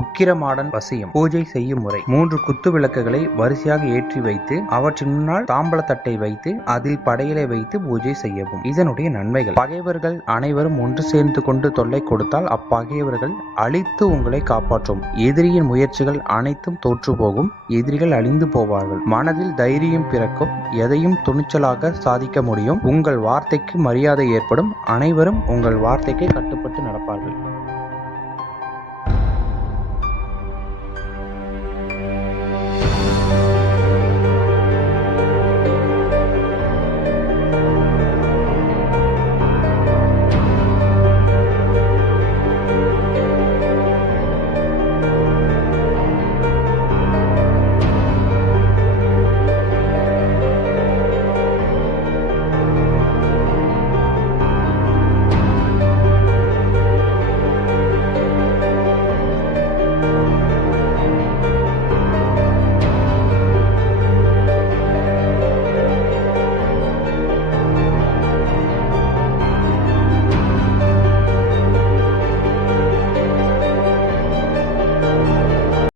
உக்கிரமாடன் வசியம். பூஜை செய்யும் முறை: 3 குத்து விளக்குகளை வரிசையாக ஏற்றி வைத்து அவற்றின் முன்னால் தாம்பல தட்டை வைத்து அதில் படையலை வைத்து பூஜை செய்யவும். இதனுடைய நன்மைகள்: பகைவர்கள் அனைவரும் ஒன்று சேர்ந்து கொண்டு தொல்லை கொடுத்தால் அப்பகைவர்கள் அழித்து உங்களை காப்பாற்றும். எதிரியின் முயற்சிகள் அனைத்தும் தோற்று போகும். எதிரிகள் அழிந்து போவார்கள். மனதில் தைரியம் பிறக்கும். எதையும் துணிச்சலாக சாதிக்க முடியும். உங்கள் வார்த்தைக்கு மரியாதை ஏற்படும். அனைவரும் உங்கள் வார்த்தைக்கு கட்டுப்பட்டு நடப்பார்கள்.